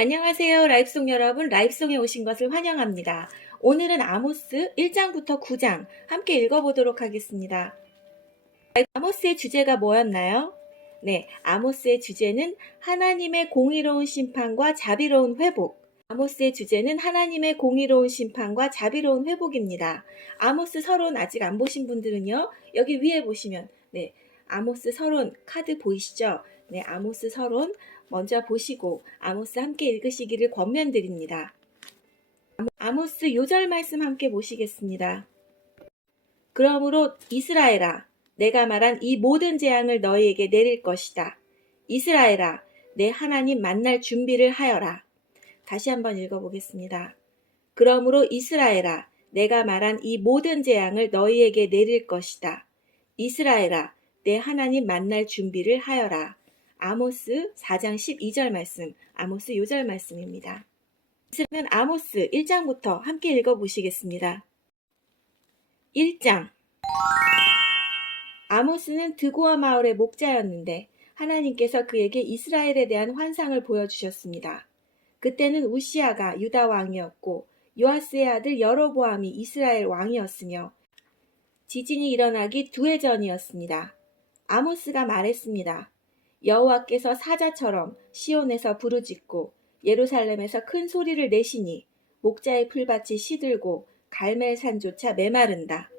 안녕하세요. 라이브송 여러분, 라이브송에 오신 것을 환영합니다. 오늘은 아모스 1장부터 9장 함께 읽어보도록 하겠습니다. 아모스의 주제가 뭐였나요? 네, 아모스의 주제는 하나님의 공의로운 심판과 자비로운 회복. 아모스의 주제는 하나님의 공의로운 심판과 자비로운 회복입니다. 아모스 서론 아직 안 보신 분들은요, 여기 위에 보시면, 네, 아모스 서론 카드 보이시죠? 네, 아모스 서론 먼저 보시고 아모스 함께 읽으시기를 권면드립니다. 아모스 요절 말씀 함께 보시겠습니다. 그러므로 이스라엘아, 내가 말한 이 모든 재앙을 너희에게 내릴 것이다. 이스라엘아, 내 하나님 만날 준비를 하여라. 다시 한번 읽어보겠습니다. 그러므로 이스라엘아, 내가 말한 이 모든 재앙을 너희에게 내릴 것이다. 이스라엘아, 내 하나님 만날 준비를 하여라. 아모스 4장 12절 말씀, 아모스 요절 말씀입니다. 그러면 아모스 1장부터 함께 읽어보시겠습니다. 1장. 아모스는 드고아 마을의 목자였는데 하나님께서 그에게 이스라엘에 대한 환상을 보여주셨습니다. 그때는 우시아가 유다 왕이었고 요아스의 아들 여로보암이 이스라엘 왕이었으며 지진이 일어나기 2해 전이었습니다. 아모스가 말했습니다. 여호와께서 사자처럼 시온에서 부르짖고 예루살렘에서 큰 소리를 내시니 목자의 풀밭이 시들고 갈멜산조차 메마른다.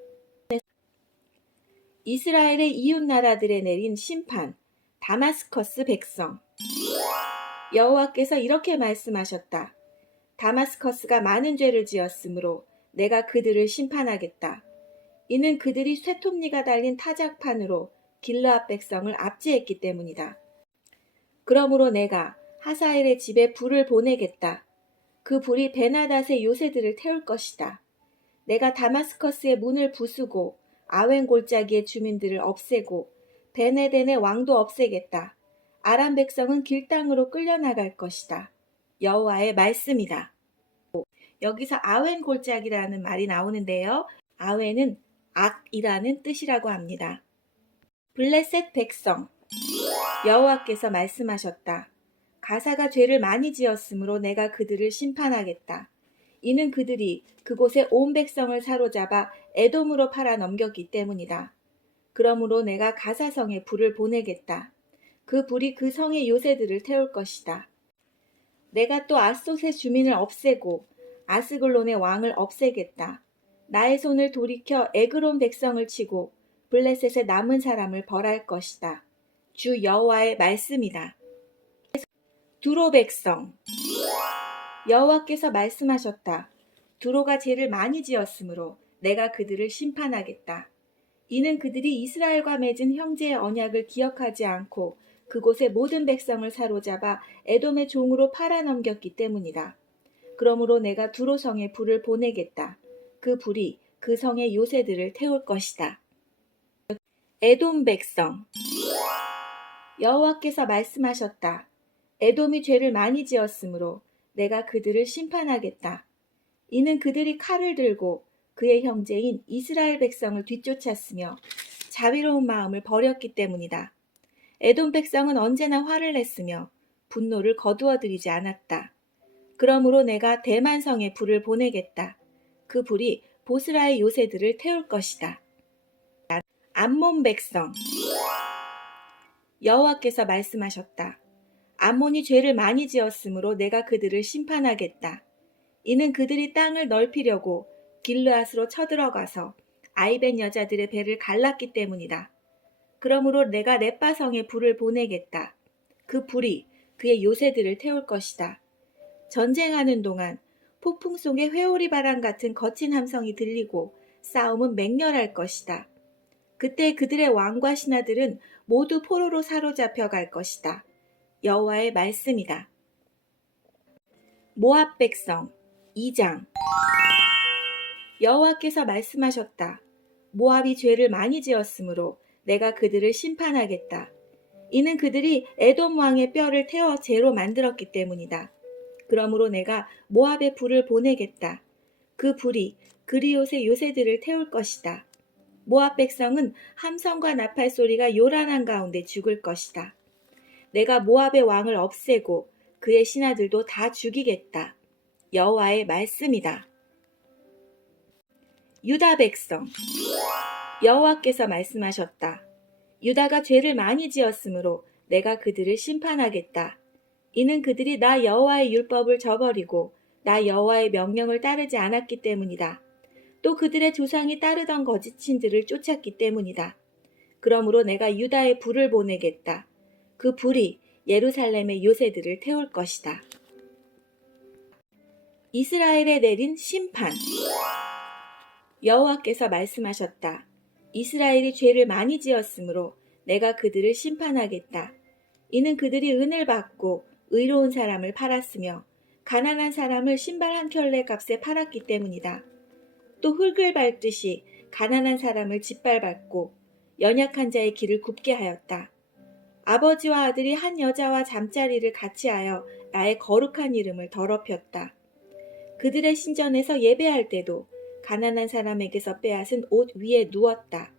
이스라엘의 이웃 나라들에 내린 심판, 다마스커스 백성. 여호와께서 이렇게 말씀하셨다. 다마스커스가 많은 죄를 지었으므로 내가 그들을 심판하겠다. 이는 그들이 쇠톱니가 달린 타작판으로 길르앗 백성을 압제했기 때문이다. 그러므로 내가 하사엘의 집에 불을 보내겠다. 그 불이 베나닷의 요새들을 태울 것이다. 내가 다마스커스의 문을 부수고 아웬 골짜기의 주민들을 없애고 베네덴의 왕도 없애겠다. 아람 백성은 길땅으로 끌려나갈 것이다. 여호와의 말씀이다. 여기서 아웬 골짜기라는 말이 나오는데요. 아웬은 악이라는 뜻이라고 합니다. 블레셋 백성. 여호와께서 말씀하셨다. 가사가 죄를 많이 지었으므로 내가 그들을 심판하겠다. 이는 그들이 그곳의 온 백성을 사로잡아 에돔으로 팔아 넘겼기 때문이다. 그러므로 내가 가사성에 불을 보내겠다. 그 불이 그 성의 요새들을 태울 것이다. 내가 또 아소의 주민을 없애고 아스글론의 왕을 없애겠다. 나의 손을 돌이켜 에그론 백성을 치고 블레셋의 남은 사람을 벌할 것이다. 주 여호와의 말씀이다. 두로 백성. 여호와께서 말씀하셨다. 두로가 죄를 많이 지었으므로 내가 그들을 심판하겠다. 이는 그들이 이스라엘과 맺은 형제의 언약을 기억하지 않고 그곳의 모든 백성을 사로잡아 에돔의 종으로 팔아넘겼기 때문이다. 그러므로 내가 두로 성에 불을 보내겠다. 그 불이 그 성의 요새들을 태울 것이다. 에돔 백성. 여호와께서 말씀하셨다. 에돔이 죄를 많이 지었으므로 내가 그들을 심판하겠다. 이는 그들이 칼을 들고 그의 형제인 이스라엘 백성을 뒤쫓았으며 자비로운 마음을 버렸기 때문이다. 에돔 백성은 언제나 화를 냈으며 분노를 거두어들이지 않았다. 그러므로 내가 대만성에 불을 보내겠다. 그 불이 보스라의 요새들을 태울 것이다. 암몬 백성. 여호와께서 말씀하셨다. 암몬이 죄를 많이 지었으므로 내가 그들을 심판하겠다. 이는 그들이 땅을 넓히려고 길르앗으로 쳐들어가서 아이벤 여자들의 배를 갈랐기 때문이다. 그러므로 내가 렛바성에 불을 보내겠다. 그 불이 그의 요새들을 태울 것이다. 전쟁하는 동안 폭풍 속에 회오리 바람 같은 거친 함성이 들리고 싸움은 맹렬할 것이다. 그때 그들의 왕과 신하들은 모두 포로로 사로잡혀 갈 것이다. 여호와의 말씀이다. 모압 백성 2장. 여호와께서 말씀하셨다. 모압이 죄를 많이 지었으므로 내가 그들을 심판하겠다. 이는 그들이 에돔 왕의 뼈를 태워 재로 만들었기 때문이다. 그러므로 내가 모압의 불을 보내겠다. 그 불이 그리옷의 요새들을 태울 것이다. 모압 백성은 함성과 나팔 소리가 요란한 가운데 죽을 것이다. 내가 모압의 왕을 없애고 그의 신하들도 다 죽이겠다. 여호와의 말씀이다. 유다 백성. 여호와께서 말씀하셨다. 유다가 죄를 많이 지었으므로 내가 그들을 심판하겠다. 이는 그들이 나 여호와의 율법을 저버리고 나 여호와의 명령을 따르지 않았기 때문이다. 또 그들의 조상이 따르던 거짓 신들을 쫓았기 때문이다. 그러므로 내가 유다에 불을 보내겠다. 그 불이 예루살렘의 요새들을 태울 것이다. 이스라엘에 내린 심판. 여호와께서 말씀하셨다. 이스라엘이 죄를 많이 지었으므로 내가 그들을 심판하겠다. 이는 그들이 은을 받고 의로운 사람을 팔았으며 가난한 사람을 신발 한 켤레 값에 팔았기 때문이다. 또 흙을 밟듯이 가난한 사람을 짓밟았고 연약한 자의 길을 굽게 하였다. 아버지와 아들이 한 여자와 잠자리를 같이 하여 나의 거룩한 이름을 더럽혔다. 그들의 신전에서 예배할 때도 가난한 사람에게서 빼앗은 옷 위에 누웠다.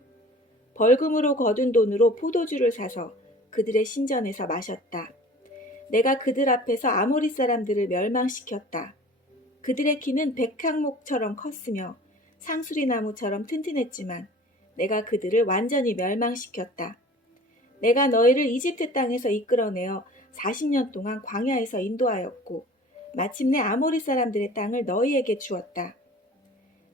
벌금으로 거둔 돈으로 포도주를 사서 그들의 신전에서 마셨다. 내가 그들 앞에서 아모리 사람들을 멸망시켰다. 그들의 키는 백향목처럼 컸으며 상수리 나무처럼 튼튼했지만 내가 그들을 완전히 멸망시켰다. 내가 너희를 이집트 땅에서 이끌어내어 40년 동안 광야에서 인도하였고 마침내 아모리 사람들의 땅을 너희에게 주었다.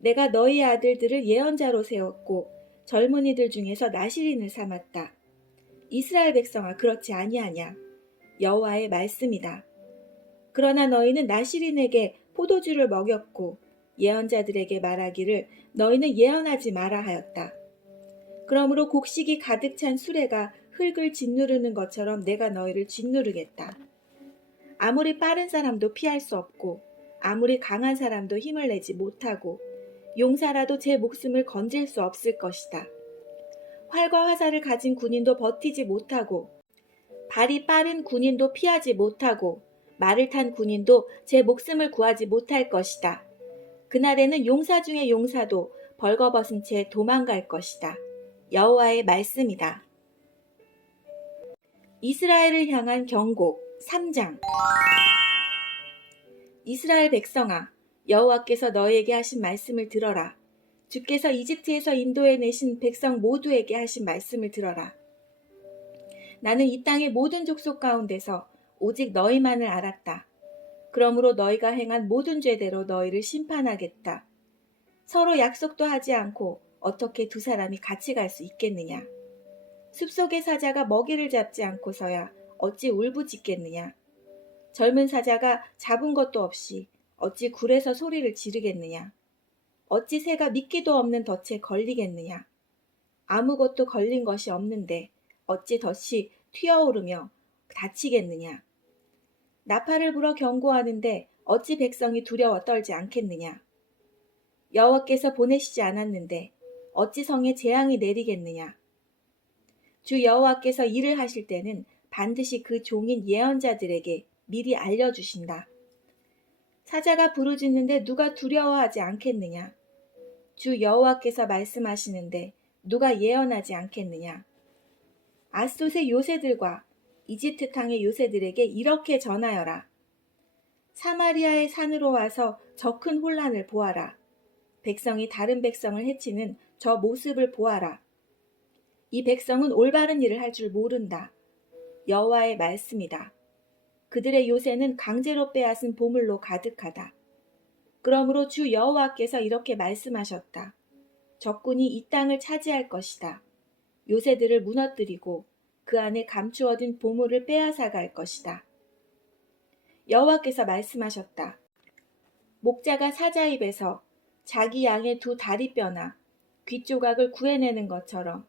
내가 너희 아들들을 예언자로 세웠고 젊은이들 중에서 나실인을 삼았다. 이스라엘 백성아 그렇지 아니하냐. 여호와의 말씀이다. 그러나 너희는 나실인에게 포도주를 먹였고 예언자들에게 말하기를 너희는 예언하지 마라 하였다. 그러므로 곡식이 가득 찬 수레가 흙을 짓누르는 것처럼 내가 너희를 짓누르겠다. 아무리 빠른 사람도 피할 수 없고 아무리 강한 사람도 힘을 내지 못하고 용사라도 제 목숨을 건질 수 없을 것이다. 활과 화살을 가진 군인도 버티지 못하고 발이 빠른 군인도 피하지 못하고 말을 탄 군인도 제 목숨을 구하지 못할 것이다. 그날에는 용사 중의 용사도 벌거벗은 채 도망갈 것이다. 여호와의 말씀이다. 이스라엘을 향한 경고 3장. 이스라엘 백성아, 여호와께서 너희에게 하신 말씀을 들어라. 주께서 이집트에서 인도해 내신 백성 모두에게 하신 말씀을 들어라. 나는 이 땅의 모든 족속 가운데서 오직 너희만을 알았다. 그러므로 너희가 행한 모든 죄대로 너희를 심판하겠다. 서로 약속도 하지 않고 어떻게 두 사람이 같이 갈 수 있겠느냐. 숲속의 사자가 먹이를 잡지 않고서야 어찌 울부짖겠느냐. 젊은 사자가 잡은 것도 없이 어찌 굴에서 소리를 지르겠느냐. 어찌 새가 미끼도 없는 덫에 걸리겠느냐. 아무것도 걸린 것이 없는데 어찌 덫이 튀어오르며 다치겠느냐. 나팔을 불어 경고하는데 어찌 백성이 두려워 떨지 않겠느냐. 여호와께서 보내시지 않았는데 어찌 성에 재앙이 내리겠느냐. 주 여호와께서 일을 하실 때는 반드시 그 종인 예언자들에게 미리 알려주신다. 사자가 부르짖는데 누가 두려워하지 않겠느냐. 주 여호와께서 말씀하시는데 누가 예언하지 않겠느냐. 앗솥의 요새들과 이집트 땅의 요새들에게 이렇게 전하여라. 사마리아의 산으로 와서 저 큰 혼란을 보아라. 백성이 다른 백성을 해치는 저 모습을 보아라. 이 백성은 올바른 일을 할 줄 모른다. 여호와의 말씀이다. 그들의 요새는 강제로 빼앗은 보물로 가득하다. 그러므로 주 여호와께서 이렇게 말씀하셨다. 적군이 이 땅을 차지할 것이다. 요새들을 무너뜨리고 그 안에 감추어진 보물을 빼앗아 갈 것이다. 여호와께서 말씀하셨다. 목자가 사자 입에서 자기 양의 두 다리뼈나 귀 조각을 구해내는 것처럼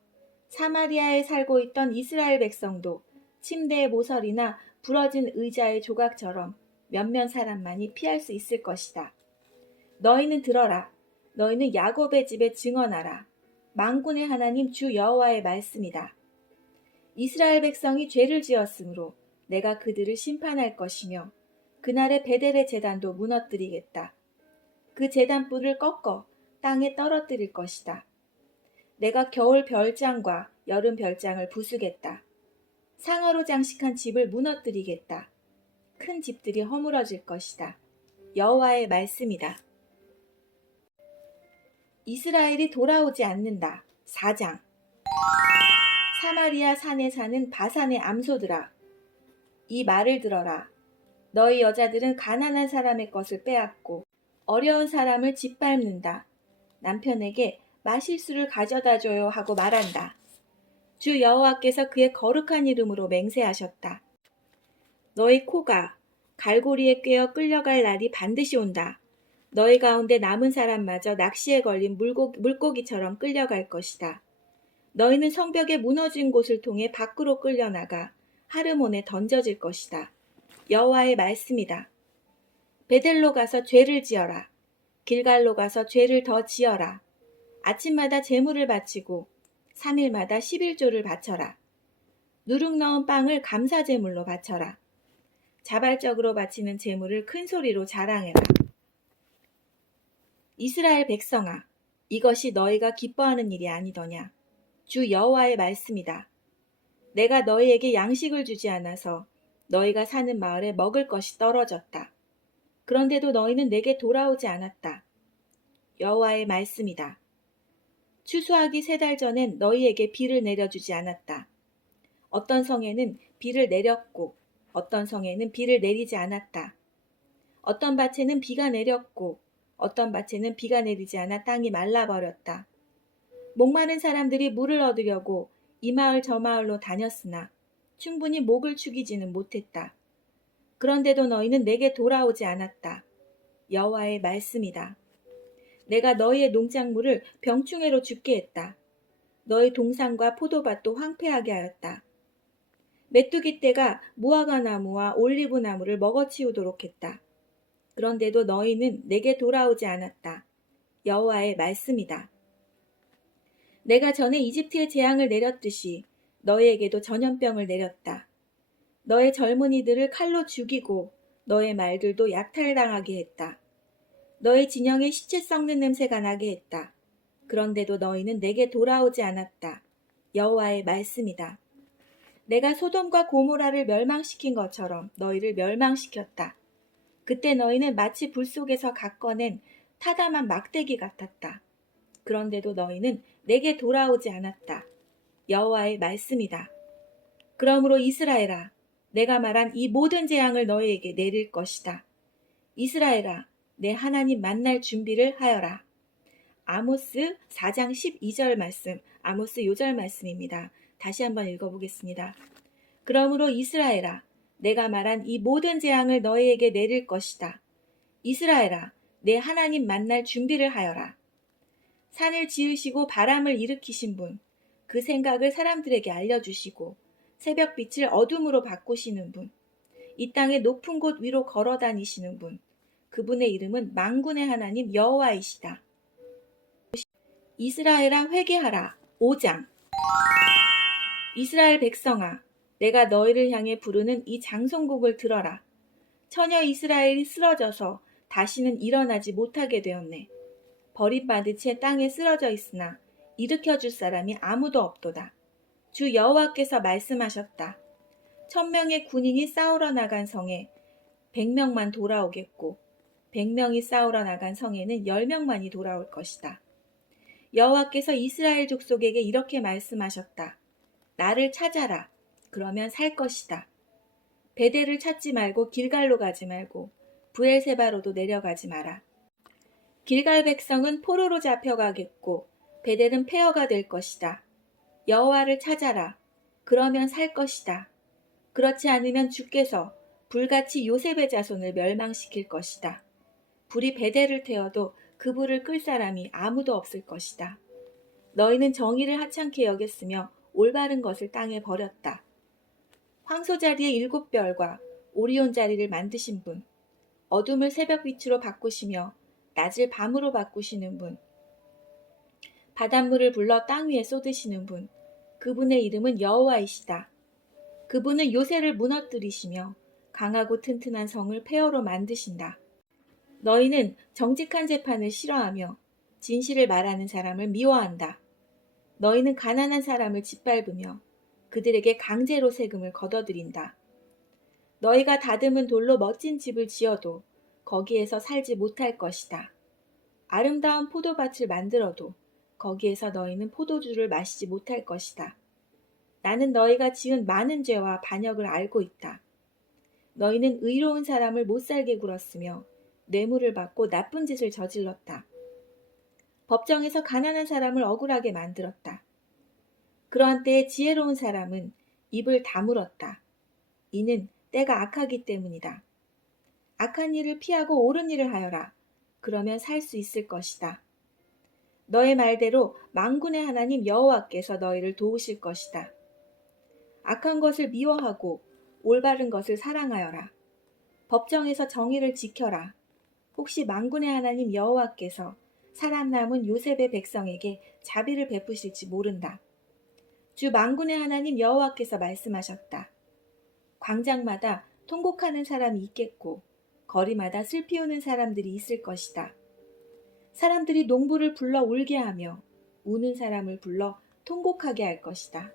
사마리아에 살고 있던 이스라엘 백성도 침대의 모서리나 부러진 의자의 조각처럼 몇몇 사람만이 피할 수 있을 것이다. 너희는 들어라. 너희는 야곱의 집에 증언하라. 만군의 하나님 주 여호와의 말씀이다. 이스라엘 백성이 죄를 지었으므로 내가 그들을 심판할 것이며 그날의 베델의 제단도 무너뜨리겠다. 그 제단 뿔을 꺾어 땅에 떨어뜨릴 것이다. 내가 겨울 별장과 여름 별장을 부수겠다. 상어로 장식한 집을 무너뜨리겠다. 큰 집들이 허물어질 것이다. 여호와의 말씀이다. 이스라엘이 돌아오지 않는다. 4장. 사마리아 산에 사는 바산의 암소들아, 이 말을 들어라. 너희 여자들은 가난한 사람의 것을 빼앗고 어려운 사람을 짓밟는다. 남편에게 마실 수를 가져다 줘요 하고 말한다. 주 여호와께서 그의 거룩한 이름으로 맹세하셨다. 너희 코가 갈고리에 꿰어 끌려갈 날이 반드시 온다. 너희 가운데 남은 사람마저 낚시에 걸린 물고기처럼 끌려갈 것이다. 너희는 성벽의 무너진 곳을 통해 밖으로 끌려나가 하르몬에 던져질 것이다. 여호와의 말씀이다. 베델로 가서 죄를 지어라. 길갈로 가서 죄를 더 지어라. 아침마다 제물을 바치고 3일마다 11조를 바쳐라. 누룩 넣은 빵을 감사 제물로 바쳐라. 자발적으로 바치는 제물을 큰 소리로 자랑해라. 이스라엘 백성아, 이것이 너희가 기뻐하는 일이 아니더냐. 주 여호와의 말씀이다. 내가 너희에게 양식을 주지 않아서 너희가 사는 마을에 먹을 것이 떨어졌다. 그런데도 너희는 내게 돌아오지 않았다. 여호와의 말씀이다. 추수하기 3달 전엔 너희에게 비를 내려주지 않았다. 어떤 성에는 비를 내렸고 어떤 성에는 비를 내리지 않았다. 어떤 밭에는 비가 내렸고 어떤 밭에는 비가 내리지 않아 땅이 말라버렸다. 목마른 사람들이 물을 얻으려고 이 마을 저 마을로 다녔으나 충분히 목을 축이지는 못했다. 그런데도 너희는 내게 돌아오지 않았다. 여호와의 말씀이다. 내가 너희의 농작물을 병충해로 죽게 했다. 너희 동산과 포도밭도 황폐하게 하였다. 메뚜기 떼가 무화과 나무와 올리브 나무를 먹어치우도록 했다. 그런데도 너희는 내게 돌아오지 않았다. 여호와의 말씀이다. 내가 전에 이집트에 재앙을 내렸듯이 너희에게도 전염병을 내렸다. 너의 젊은이들을 칼로 죽이고 너의 말들도 약탈당하게 했다. 너의 진영에 시체 썩는 냄새가 나게 했다. 그런데도 너희는 내게 돌아오지 않았다. 여호와의 말씀이다. 내가 소돔과 고모라를 멸망시킨 것처럼 너희를 멸망시켰다. 그때 너희는 마치 불 속에서 각 꺼낸 타담한 막대기 같았다. 그런데도 너희는 내게 돌아오지 않았다. 여호와의 말씀이다. 그러므로 이스라엘아, 내가 말한 이 모든 재앙을 너희에게 내릴 것이다. 이스라엘아, 내 하나님 만날 준비를 하여라. 아모스 4장 12절 말씀, 아모스 요절 말씀입니다. 다시 한번 읽어보겠습니다. 그러므로 이스라엘아, 내가 말한 이 모든 재앙을 너희에게 내릴 것이다. 이스라엘아, 내 하나님 만날 준비를 하여라. 산을 지으시고 바람을 일으키신 분, 그 생각을 사람들에게 알려주시고 새벽빛을 어둠으로 바꾸시는 분, 이 땅의 높은 곳 위로 걸어 다니시는 분, 그분의 이름은 만군의 하나님 여호와이시다. 이스라엘아 회개하라. 5장. 이스라엘 백성아, 내가 너희를 향해 부르는 이 장송곡을 들어라. 처녀 이스라엘이 쓰러져서 다시는 일어나지 못하게 되었네. 버림받은 채 땅에 쓰러져 있으나 일으켜줄 사람이 아무도 없도다. 주 여호와께서 말씀하셨다. 1000명의 군인이 싸우러 나간 성에 100명만 돌아오겠고 100명이 싸우러 나간 성에는 10명만이 돌아올 것이다. 여호와께서 이스라엘 족속에게 이렇게 말씀하셨다. 나를 찾아라. 그러면 살 것이다. 베델을 찾지 말고 길갈로 가지 말고 브엘세바로도 내려가지 마라. 길갈 백성은 포로로 잡혀가겠고 베델은 폐허가 될 것이다. 여호와를 찾아라. 그러면 살 것이다. 그렇지 않으면 주께서 불같이 요셉의 자손을 멸망시킬 것이다. 불이 베델을 태워도 그 불을 끌 사람이 아무도 없을 것이다. 너희는 정의를 하찮게 여겼으며 올바른 것을 땅에 버렸다. 황소 자리에 7별과 오리온 자리를 만드신 분, 어둠을 새벽빛으로 바꾸시며 낮을 밤으로 바꾸시는 분, 바닷물을 불러 땅 위에 쏟으시는 분, 그분의 이름은 여호와이시다. 그분은 요새를 무너뜨리시며 강하고 튼튼한 성을 폐허로 만드신다. 너희는 정직한 재판을 싫어하며 진실을 말하는 사람을 미워한다. 너희는 가난한 사람을 짓밟으며 그들에게 강제로 세금을 걷어들인다. 너희가 다듬은 돌로 멋진 집을 지어도 거기에서 살지 못할 것이다. 아름다운 포도밭을 만들어도 거기에서 너희는 포도주를 마시지 못할 것이다. 나는 너희가 지은 많은 죄와 반역을 알고 있다. 너희는 의로운 사람을 못살게 굴었으며 뇌물을 받고 나쁜 짓을 저질렀다. 법정에서 가난한 사람을 억울하게 만들었다. 그러한 때에 지혜로운 사람은 입을 다물었다. 이는 때가 악하기 때문이다. 악한 일을 피하고 옳은 일을 하여라. 그러면 살 수 있을 것이다. 너의 말대로 만군의 하나님 여호와께서 너희를 도우실 것이다. 악한 것을 미워하고 올바른 것을 사랑하여라. 법정에서 정의를 지켜라. 혹시 만군의 하나님 여호와께서 사람 남은 요셉의 백성에게 자비를 베푸실지 모른다. 주 만군의 하나님 여호와께서 말씀하셨다. 광장마다 통곡하는 사람이 있겠고 거리마다 슬피 우는 사람들이 있을 것이다. 사람들이 농부를 불러 울게 하며 우는 사람을 불러 통곡하게 할 것이다.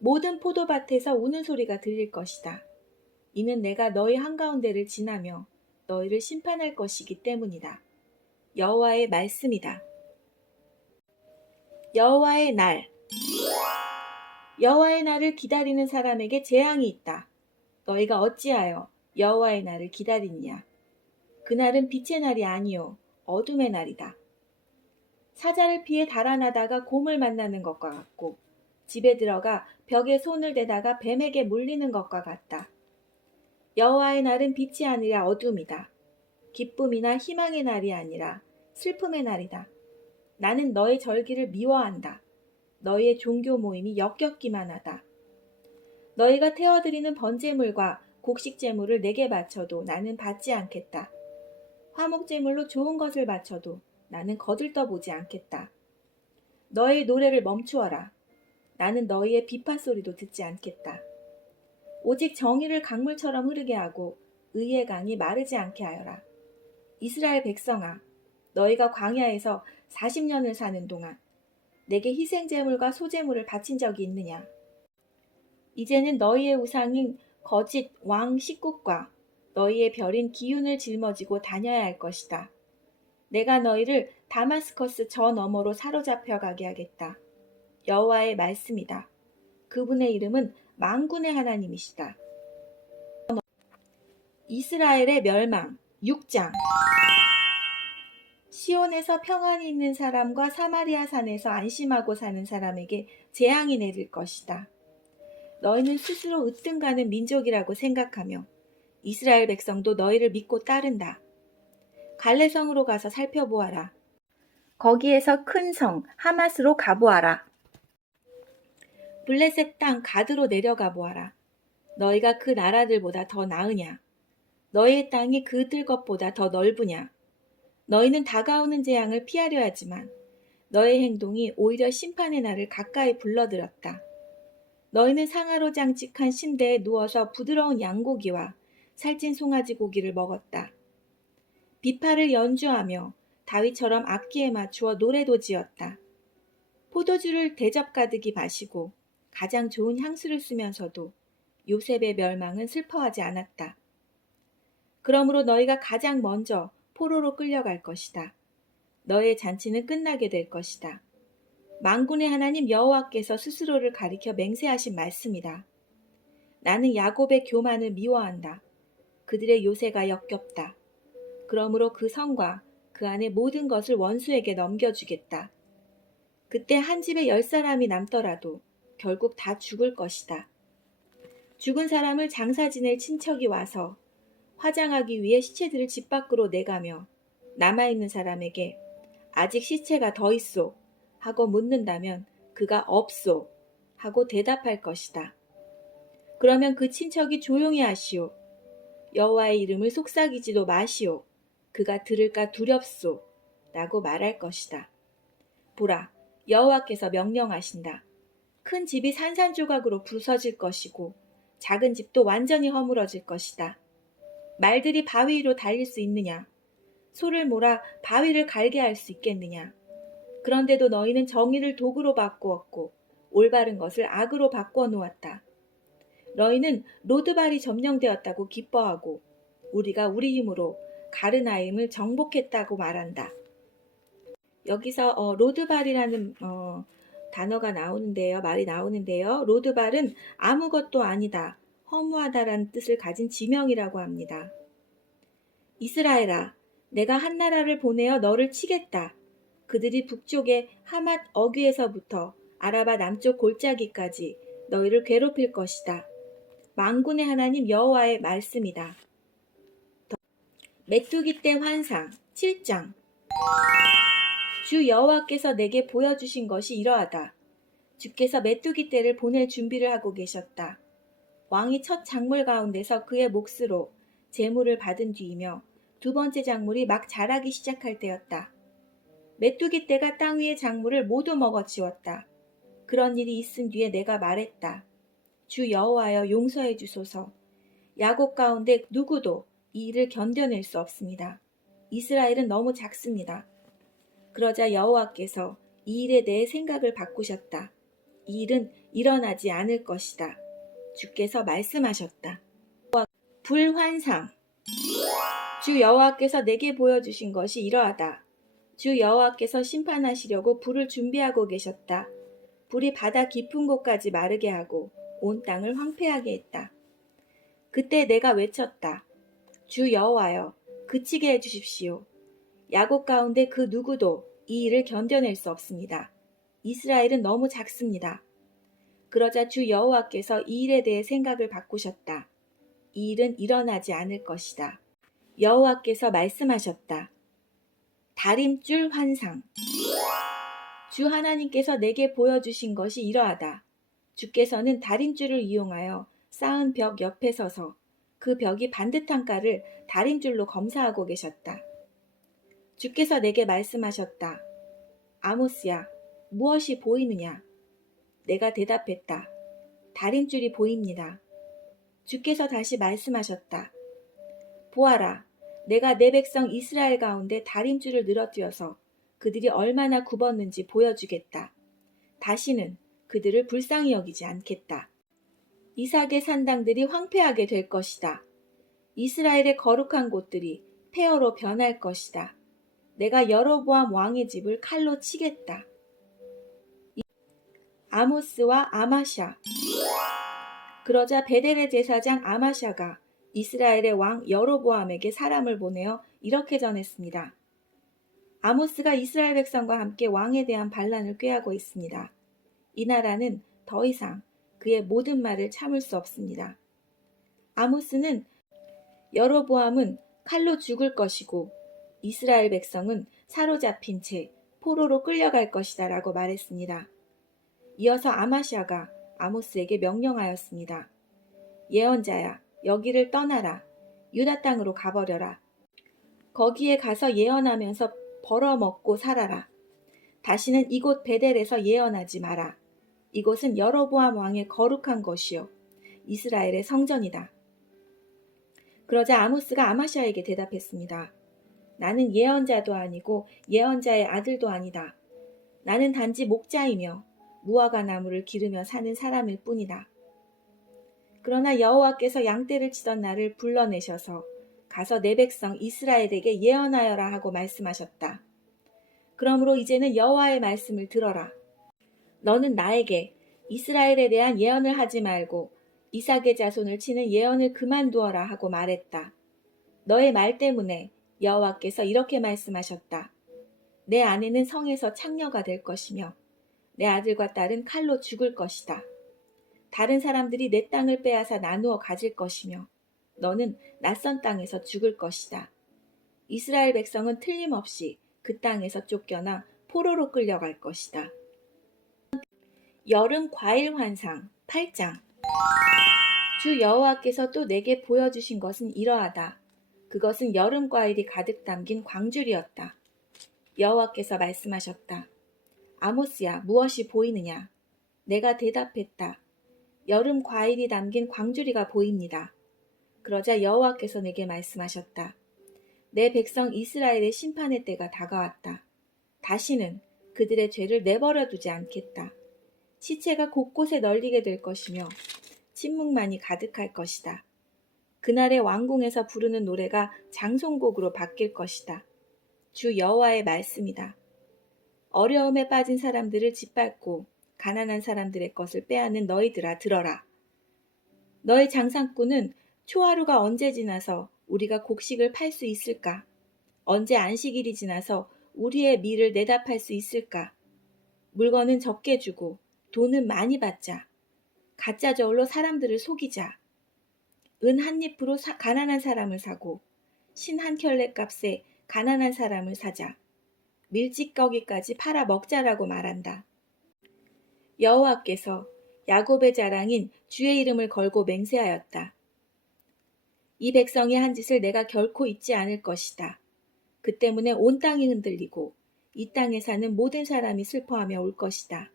모든 포도밭에서 우는 소리가 들릴 것이다. 이는 내가 너희 한가운데를 지나며 너희를 심판할 것이기 때문이다. 여호와의 말씀이다. 여호와의 날. 여호와의 날을 기다리는 사람에게 재앙이 있다. 너희가 어찌하여 여호와의 날을 기다리느냐. 그날은 빛의 날이 아니요 어둠의 날이다. 사자를 피해 달아나다가 곰을 만나는 것과 같고 집에 들어가 벽에 손을 대다가 뱀에게 물리는 것과 같다. 여호와의 날은 빛이 아니라 어둠이다. 기쁨이나 희망의 날이 아니라 슬픔의 날이다. 나는 너의 절기를 미워한다. 너희의 종교 모임이 역겹기만 하다. 너희가 태워드리는 번제물과 곡식제물을 내게 바쳐도 나는 받지 않겠다. 화목제물로 좋은 것을 바쳐도 나는 거들떠보지 않겠다. 너의 노래를 멈추어라. 나는 너희의 비파 소리도 듣지 않겠다. 오직 정의를 강물처럼 흐르게 하고 의의 강이 마르지 않게 하여라. 이스라엘 백성아, 너희가 광야에서 40년을 사는 동안 내게 희생제물과 소제물을 바친 적이 있느냐? 이제는 너희의 우상인 거짓 왕 식국과 너희의 별인 기운을 짊어지고 다녀야 할 것이다. 내가 너희를 다마스커스 저 너머로 사로잡혀 가게 하겠다. 여호와의 말씀이다. 그분의 이름은 만군의 하나님이시다. 이스라엘의 멸망 6장. 시온에서 평안이 있는 사람과 사마리아 산에서 안심하고 사는 사람에게 재앙이 내릴 것이다. 너희는 스스로 으뜸가는 민족이라고 생각하며 이스라엘 백성도 너희를 믿고 따른다. 갈레성으로 가서 살펴보아라. 거기에서 큰 성 하맛으로 가보아라. 블레셋 땅 가드로 내려가 보아라. 너희가 그 나라들보다 더 나으냐? 너희의 땅이 그들 것보다 더 넓으냐? 너희는 다가오는 재앙을 피하려 하지만 너의 행동이 오히려 심판의 날을 가까이 불러들였다. 너희는 상하로 장식한 침대에 누워서 부드러운 양고기와 살찐 송아지 고기를 먹었다. 비파를 연주하며 다윗처럼 악기에 맞추어 노래도 지었다. 포도주를 대접 가득히 마시고 가장 좋은 향수를 쓰면서도 요셉의 멸망은 슬퍼하지 않았다. 그러므로 너희가 가장 먼저 포로로 끌려갈 것이다. 너의 잔치는 끝나게 될 것이다. 만군의 하나님 여호와께서 스스로를 가리켜 맹세하신 말씀이다. 나는 야곱의 교만을 미워한다. 그들의 요새가 역겹다. 그러므로 그 성과 그 안의 모든 것을 원수에게 넘겨주겠다. 그때 한 집에 10사람이 남더라도 결국 다 죽을 것이다. 죽은 사람을 장사 지낼 친척이 와서 화장하기 위해 시체들을 집 밖으로 내가며 남아있는 사람에게 아직 시체가 더 있소 하고 묻는다면 그가 없소 하고 대답할 것이다. 그러면 그 친척이 조용히 하시오. 여호와의 이름을 속삭이지도 마시오. 그가 들을까 두렵소 라고 말할 것이다. 보라, 여호와께서 명령하신다. 큰 집이 산산조각으로 부서질 것이고 작은 집도 완전히 허물어질 것이다. 말들이 바위 위로 달릴 수 있느냐? 소를 몰아 바위를 갈게 할 수 있겠느냐? 그런데도 너희는 정의를 도구로 바꾸었고 올바른 것을 악으로 바꾸어 놓았다. 너희는 로드발이 점령되었다고 기뻐하고 우리가 우리 힘으로 가르나임을 정복했다고 말한다. 여기서 로드발이라는 단어가 나오는데요. 말이 나오는데요. 로드발은 아무것도 아니다, 허무하다라는 뜻을 가진 지명이라고 합니다. 이스라엘아, 내가 한 나라를 보내어 너를 치겠다. 그들이 북쪽의 하맛 어귀에서부터 아라바 남쪽 골짜기까지 너희를 괴롭힐 것이다. 만군의 하나님 여호와의 말씀이다. 메뚜기 떼 환상 7장. 주 여호와께서 내게 보여주신 것이 이러하다. 주께서 메뚜기 떼를 보낼 준비를 하고 계셨다. 왕이 첫 작물 가운데서 그의 몫으로 제물을 받은 뒤이며 두 번째 작물이 막 자라기 시작할 때였다. 메뚜기 떼가 땅 위의 작물을 모두 먹어치웠다. 그런 일이 있은 뒤에 내가 말했다. 주 여호와여, 용서해 주소서. 야곱 가운데 누구도 이 일을 견뎌낼 수 없습니다. 이스라엘은 너무 작습니다. 그러자 여호와께서 이 일에 대해 생각을 바꾸셨다. 이 일은 일어나지 않을 것이다. 주께서 말씀하셨다. 불환상. 주 여호와께서 내게 보여주신 것이 이러하다. 주 여호와께서 심판하시려고 불을 준비하고 계셨다. 불이 바다 깊은 곳까지 마르게 하고 온 땅을 황폐하게 했다. 그때 내가 외쳤다. 주 여호와여, 그치게 해주십시오. 야곱 가운데 그 누구도 이 일을 견뎌낼 수 없습니다. 이스라엘은 너무 작습니다. 그러자 주 여호와께서 이 일에 대해 생각을 바꾸셨다. 이 일은 일어나지 않을 것이다. 여호와께서 말씀하셨다. 다림줄 환상. 주 하나님께서 내게 보여주신 것이 이러하다. 주께서는 다림줄을 이용하여 쌓은 벽 옆에 서서 그 벽이 반듯한 가를 다림줄로 검사하고 계셨다. 주께서 내게 말씀하셨다. 아모스야, 무엇이 보이느냐? 내가 대답했다. 다림줄이 보입니다. 주께서 다시 말씀하셨다. 보아라, 내가 내 백성 이스라엘 가운데 다림줄을 늘어뜨려서 그들이 얼마나 굽었는지 보여주겠다. 다시는 그들을 불쌍히 여기지 않겠다. 이삭의 산당들이 황폐하게 될 것이다. 이스라엘의 거룩한 곳들이 폐허로 변할 것이다. 내가 여로보암 왕의 집을 칼로 치겠다. 아모스와 아마샤. 그러자 베델의 제사장 아마샤가 이스라엘의 왕 여로보암에게 사람을 보내어 이렇게 전했습니다. 아모스가 이스라엘 백성과 함께 왕에 대한 반란을 꾀하고 있습니다. 이 나라는 더 이상 그의 모든 말을 참을 수 없습니다. 아모스는 여로보암은 칼로 죽을 것이고 이스라엘 백성은 사로잡힌 채 포로로 끌려갈 것이다 라고 말했습니다. 이어서 아마샤가 아모스에게 명령하였습니다. 예언자야, 여기를 떠나라. 유다 땅으로 가버려라. 거기에 가서 예언하면서 벌어먹고 살아라. 다시는 이곳 베델에서 예언하지 마라. 이곳은 여로보암 왕의 거룩한 것이요 이스라엘의 성전이다. 그러자 아모스가 아마샤에게 대답했습니다. 나는 예언자도 아니고 예언자의 아들도 아니다. 나는 단지 목자이며 무화과 나무를 기르며 사는 사람일 뿐이다. 그러나 여호와께서 양떼를 치던 나를 불러내셔서 가서 내 백성 이스라엘에게 예언하여라 하고 말씀하셨다. 그러므로 이제는 여호와의 말씀을 들어라. 너는 나에게 이스라엘에 대한 예언을 하지 말고 이삭의 자손을 치는 예언을 그만두어라 하고 말했다. 너의 말 때문에 여호와께서 이렇게 말씀하셨다. 내 아내는 성에서 창녀가 될 것이며 내 아들과 딸은 칼로 죽을 것이다. 다른 사람들이 내 땅을 빼앗아 나누어 가질 것이며 너는 낯선 땅에서 죽을 것이다. 이스라엘 백성은 틀림없이 그 땅에서 쫓겨나 포로로 끌려갈 것이다. 여름 과일 환상 8장. 주 여호와께서 또 내게 보여주신 것은 이러하다. 그것은 여름 과일이 가득 담긴 광줄이었다. 여호와께서 말씀하셨다. 아모스야, 무엇이 보이느냐? 내가 대답했다. 여름 과일이 담긴 광주리가 보입니다. 그러자 여호와께서 내게 말씀하셨다. 내 백성 이스라엘의 심판의 때가 다가왔다. 다시는 그들의 죄를 내버려 두지 않겠다. 시체가 곳곳에 널리게 될 것이며 침묵만이 가득할 것이다. 그날의 왕궁에서 부르는 노래가 장송곡으로 바뀔 것이다. 주 여호와의 말씀이다. 어려움에 빠진 사람들을 짓밟고 가난한 사람들의 것을 빼앗는 너희들아 들어라. 너의 장사꾼은 초하루가 언제 지나서 우리가 곡식을 팔 수 있을까? 언제 안식일이 지나서 우리의 밀을 내다 팔 수 있을까? 물건은 적게 주고 돈은 많이 받자. 가짜 저울로 사람들을 속이자. 은 한 잎으로 가난한 사람을 사고 신 한 켤레 값에 가난한 사람을 사자. 밀찌꺼기까지 팔아 먹자라고 말한다. 여호와께서 야곱의 자랑인 주의 이름을 걸고 맹세하였다. 이 백성이 한 짓을 내가 결코 잊지 않을 것이다. 그 때문에 온 땅이 흔들리고 이 땅에 사는 모든 사람이 슬퍼하며 올 것이다.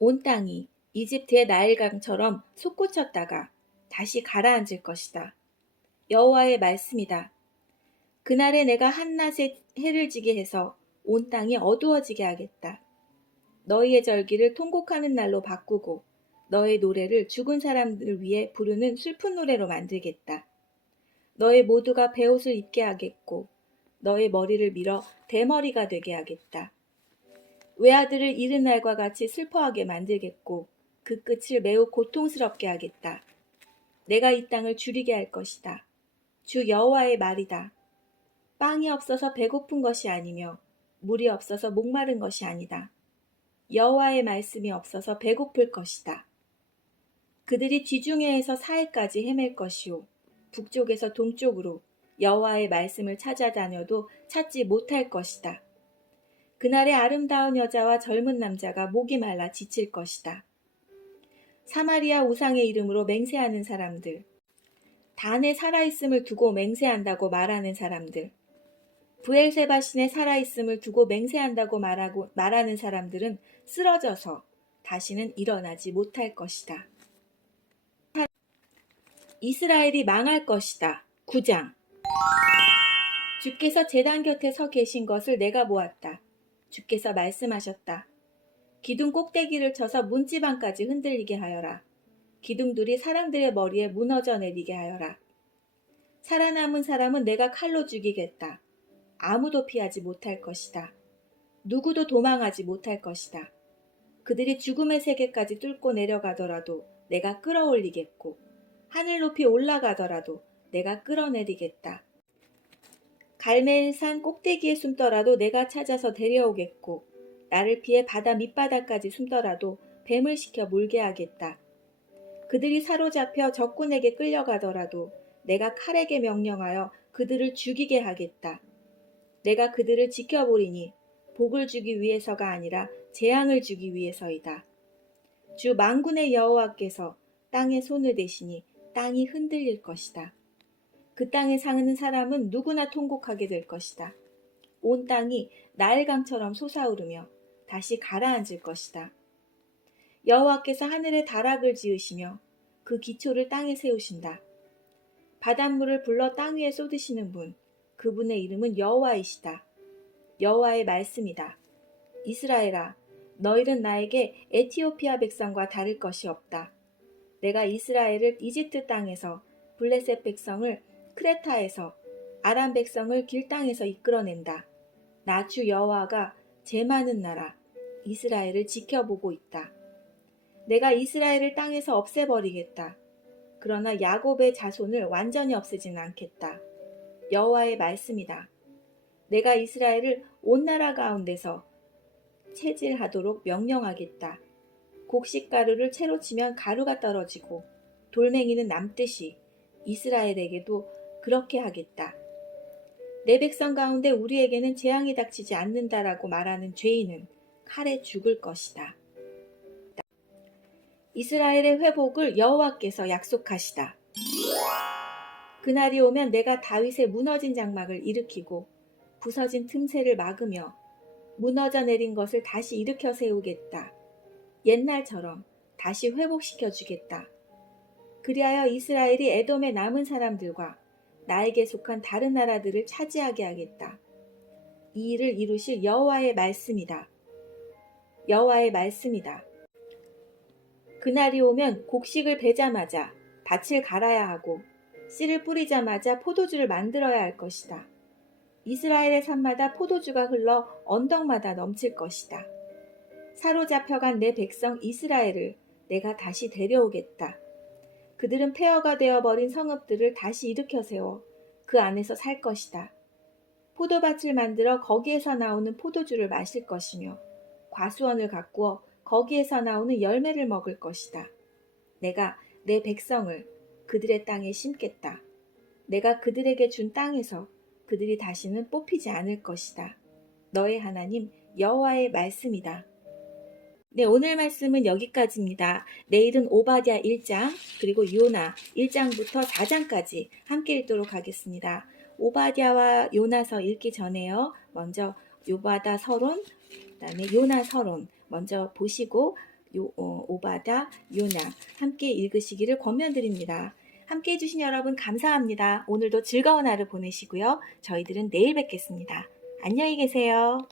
온 땅이 이집트의 나일강처럼 솟구쳤다가 다시 가라앉을 것이다. 여호와의 말씀이다. 그날에 내가 한낮에 해를 지게 해서 온 땅이 어두워지게 하겠다. 너희의 절기를 통곡하는 날로 바꾸고 너의 노래를 죽은 사람들을 위해 부르는 슬픈 노래로 만들겠다. 너희 모두가 베옷을 입게 하겠고 너의 머리를 밀어 대머리가 되게 하겠다. 외아들을 잃은 날과 같이 슬퍼하게 만들겠고 그 끝을 매우 고통스럽게 하겠다. 내가 이 땅을 줄이게 할 것이다. 주 여호와의 말이다. 빵이 없어서 배고픈 것이 아니며 물이 없어서 목마른 것이 아니다. 여호와의 말씀이 없어서 배고플 것이다. 그들이 지중해에서 사해까지 헤맬 것이요 북쪽에서 동쪽으로 여호와의 말씀을 찾아다녀도 찾지 못할 것이다. 그날에 아름다운 여자와 젊은 남자가 목이 말라 지칠 것이다. 사마리아 우상의 이름으로 맹세하는 사람들, 단에 살아있음을 두고 맹세한다고 말하는 사람들, 브엘세바 신의 살아있음을 두고 맹세한다고 말하는 사람들은 쓰러져서 다시는 일어나지 못할 것이다. 이스라엘이 망할 것이다. 9장. 주께서 제단 곁에 서 계신 것을 내가 보았다. 주께서 말씀하셨다. 기둥 꼭대기를 쳐서 문지방까지 흔들리게 하여라. 기둥들이 사람들의 머리에 무너져 내리게 하여라. 살아남은 사람은 내가 칼로 죽이겠다. 아무도 피하지 못할 것이다. 누구도 도망하지 못할 것이다. 그들이 죽음의 세계까지 뚫고 내려가더라도 내가 끌어올리겠고 하늘 높이 올라가더라도 내가 끌어내리겠다. 갈멜산 꼭대기에 숨더라도 내가 찾아서 데려오겠고 나를 피해 바다 밑바닥까지 숨더라도 뱀을 시켜 물게 하겠다. 그들이 사로잡혀 적군에게 끌려가더라도 내가 칼에게 명령하여 그들을 죽이게 하겠다. 내가 그들을 지켜보리니 복을 주기 위해서가 아니라 재앙을 주기 위해서이다. 주 만군의 여호와께서 땅에 손을 대시니 땅이 흔들릴 것이다. 그 땅에 사는 사람은 누구나 통곡하게 될 것이다. 온 땅이 나일강처럼 솟아오르며 다시 가라앉을 것이다. 여호와께서 하늘에 다락을 지으시며 그 기초를 땅에 세우신다. 바닷물을 불러 땅 위에 쏟으시는 분, 그분의 이름은 여호와이시다. 여호와의 말씀이다. 이스라엘아, 너희는 나에게 에티오피아 백성과 다를 것이 없다. 내가 이스라엘을 이집트 땅에서, 블레셋 백성을 크레타에서, 아람 백성을 길 땅에서 이끌어낸다. 나 주 여호와가 제 많은 나라 이스라엘을 지켜보고 있다. 내가 이스라엘을 땅에서 없애버리겠다. 그러나 야곱의 자손을 완전히 없애지는 않겠다. 여호와의 말씀이다. 내가 이스라엘을 온 나라 가운데서 체질하도록 명령하겠다. 곡식가루를 채로 치면 가루가 떨어지고 돌멩이는 남듯이 이스라엘에게도 그렇게 하겠다. 내 백성 가운데 우리에게는 재앙이 닥치지 않는다라고 말하는 죄인은 칼에 죽을 것이다. 이스라엘의 회복을 여호와께서 약속하시다. 그날이 오면 내가 다윗의 무너진 장막을 일으키고 부서진 틈새를 막으며 무너져 내린 것을 다시 일으켜 세우겠다. 옛날처럼 다시 회복시켜 주겠다. 그리하여 이스라엘이 에돔의 남은 사람들과 나에게 속한 다른 나라들을 차지하게 하겠다. 이 일을 이루실 여호와의 말씀이다. 여호와의 말씀이다. 그날이 오면 곡식을 베자마자 밭을 갈아야 하고 씨를 뿌리자마자 포도주를 만들어야 할 것이다. 이스라엘의 산마다 포도주가 흘러 언덕마다 넘칠 것이다. 사로잡혀간 내 백성 이스라엘을 내가 다시 데려오겠다. 그들은 폐허가 되어버린 성읍들을 다시 일으켜 세워 그 안에서 살 것이다. 포도밭을 만들어 거기에서 나오는 포도주를 마실 것이며 과수원을 가꾸어 거기에서 나오는 열매를 먹을 것이다. 내가 내 백성을 그들의 땅에 심겠다. 내가 그들에게 준 땅에서 그들이 다시는 뽑히지 않을 것이다. 너의 하나님 여호와의 말씀이다. 네, 오늘 말씀은 여기까지입니다. 내일은 오바댜 1장 그리고 요나 1장부터 4장까지 함께 읽도록 하겠습니다. 오바댜와 요나서 읽기 전에요. 먼저 오바댜 서론, 그다음에 요나 서론 먼저 보시고 오바댜, 요나 함께 읽으시기를 권면드립니다. 함께 해주신 여러분 감사합니다. 오늘도 즐거운 하루 보내시고요. 저희들은 내일 뵙겠습니다. 안녕히 계세요.